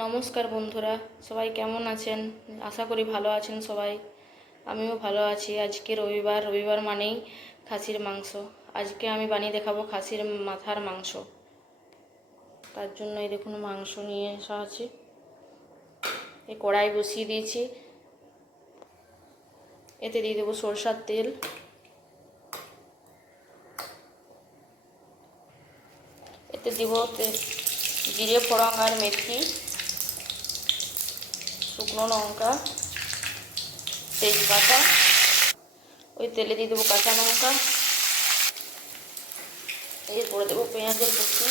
নমস্কার বন্ধুরা, সবাই কেমন আছেন? আশা করি ভালো আছেন সবাই। আমিও ভালো আছি। আজকে রবিবার রবিবার মানেই খাসির মাংস। আজকে আমি বানিয়ে দেখাবো খাসির মাথার মাংস। তার জন্য এই দেখুন মাংস নিয়ে আসা আছে এই কড়াই বসিয়ে দিয়েছি। এতে দিয়ে দেবো সরষার তেল। এতে দিব জিরে ফোড়ন আর মেথি। শুকনো লঙ্কা তেজপাতা ওই তেলে দিয়ে দেবো কাঁচা লঙ্কা। এরপরে দেবো পেঁয়াজের কুচি।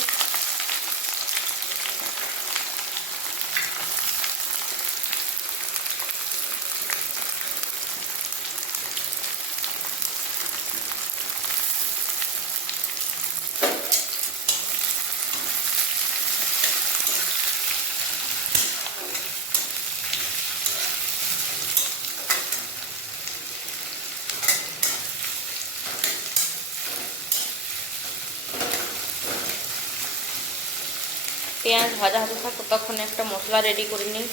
পেঁয়াজ ভাজা হতে থাকো তখন একটা মশলা রেডি করে নিই।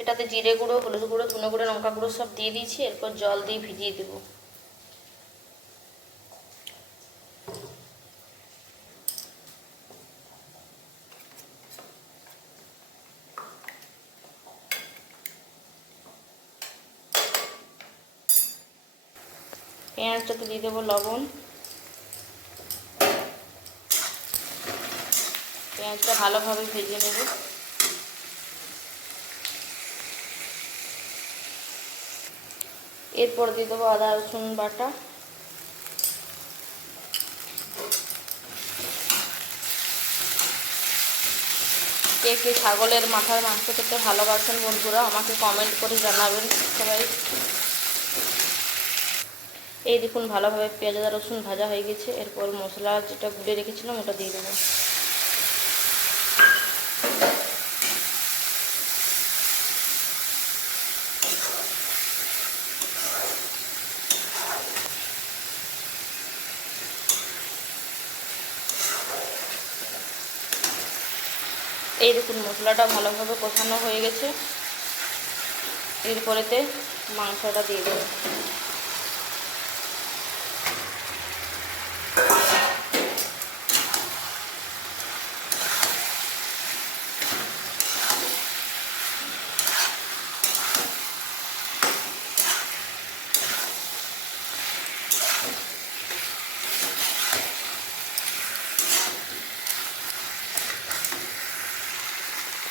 এটাতে জিরে গুঁড়ো, হলুদ গুঁড়ো, ধনে গুঁড়ো, লঙ্কা গুঁড়ো সব দিয়ে দিয়েছি, এরপর জল দিয়ে ভিজিয়ে দেবো। পেঁয়াজটাতে দিয়ে দেবো লবণ। পেঁয়াজটা ভালোভাবে ভেজে নেব। এরপর দিয়ে দেবো আদা, রসুন বাটা। কে কে ছাগলের মাথার মাংস খেতে ভালোবাসেন বন্ধুরা, আমাকে কমেন্ট করে জানাবেন সবাই। এই দেখুন, ভালোভাবে পেঁয়াজ আদা রসুন ভাজা হয়ে গেছে। এরপর মশলা যেটা গুলে রেখেছিলাম, ওটা দিয়ে দেবো। এই দেখুন, মশলাটা ভালোভাবে কষানো হয়ে গেছে। এরপরেতে মাংসটা দিয়ে দেবো।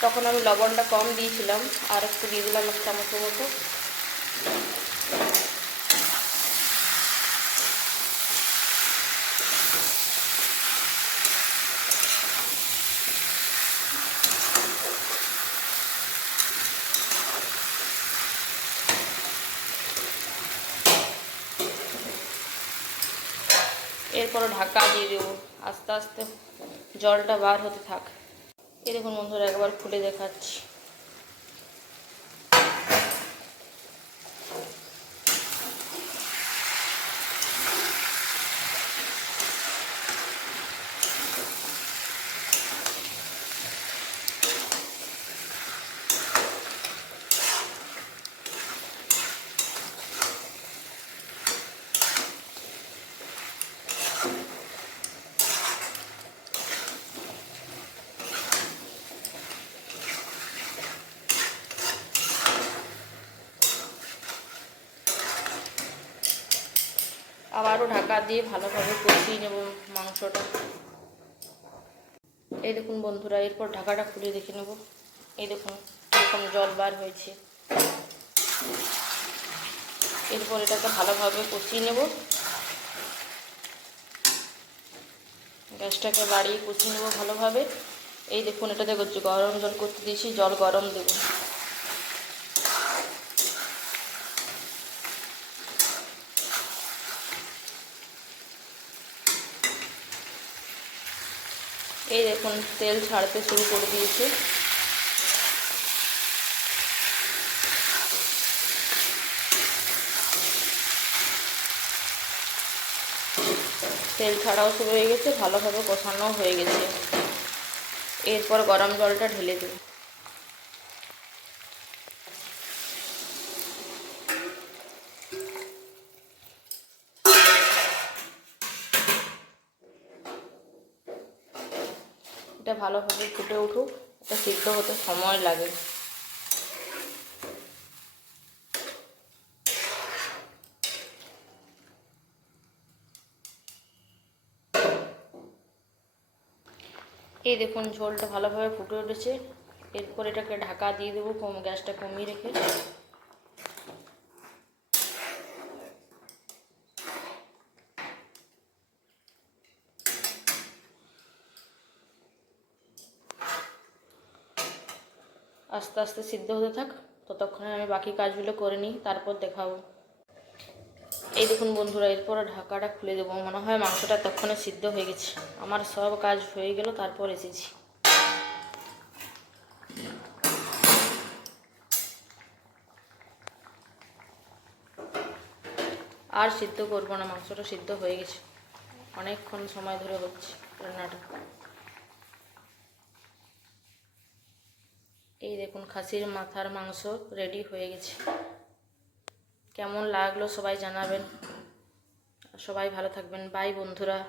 তখন আমি লবণটা কম দিয়েছিলাম, আর একটু দিয়ে দিলাম এক চামচের মতো। এরপরে ঢাকা দিয়ে দেবো। আস্তে আস্তে জলটা বার হতে থাক। দেখুন বন্ধুরা একবার খুলে দেখাচ্ছি। আবারও ঢাকা দিয়ে ভালোভাবে কষিয়ে নেব মাংসটা। এই দেখুন বন্ধুরা, এরপর ঢাকাটা খুলে দেখে নেব। এই দেখুন এরকম জল বার হয়েছে। এরপর এটাকে ভালোভাবে কষিয়ে নেব। গ্যাসটাকে বাড়িয়ে কষিয়ে নেব ভালোভাবে। এই দেখুন এটা দেখো গরম জল করতে দিয়েছি, জল গরম দেবো। এই দেখুন, তেল ছাড়তে শুরু করে দিয়েছে। তেল ছাড়াও শুরু হয়ে গেছে, ভালোভাবে কষানো হয়ে গেছে। এরপর গরম জলটা ঢেলে দেব এটা ভালোভাবে ফুটে উঠুক, এটা সিদ্ধ হতে সময় লাগে। এই দেখুন, ঝোলটা ভালোভাবে ফুটে উঠেছে। এরপর এটাকে ঢাকা দিয়ে দেবো কম গ্যাসটা কমিয়ে রেখে। আস্তে আস্তে সিদ্ধ হতে থাক, ততক্ষণে আমি বাকি কাজগুলো করে নিই, তারপর দেখাবো। এই দেখুন বন্ধুরা, এরপর ঢাকাটা খুলে দেবো। মনে হয় মাংসটা তখনই সিদ্ধ হয়ে গেছে। আমার সব কাজ হয়ে গেল, তারপর এসেছি। আর সিদ্ধ করব না, মাংসটা সিদ্ধ হয়ে গেছে। অনেকক্ষণ সময় ধরে হচ্ছে রান্নাটা এই দেখুন, খাসির মাথার মাংস রেডি হয়ে গেছে। কেমন লাগল সবাই জানাবেন। সবাই ভালো থাকবেন। বাই বন্ধুরা।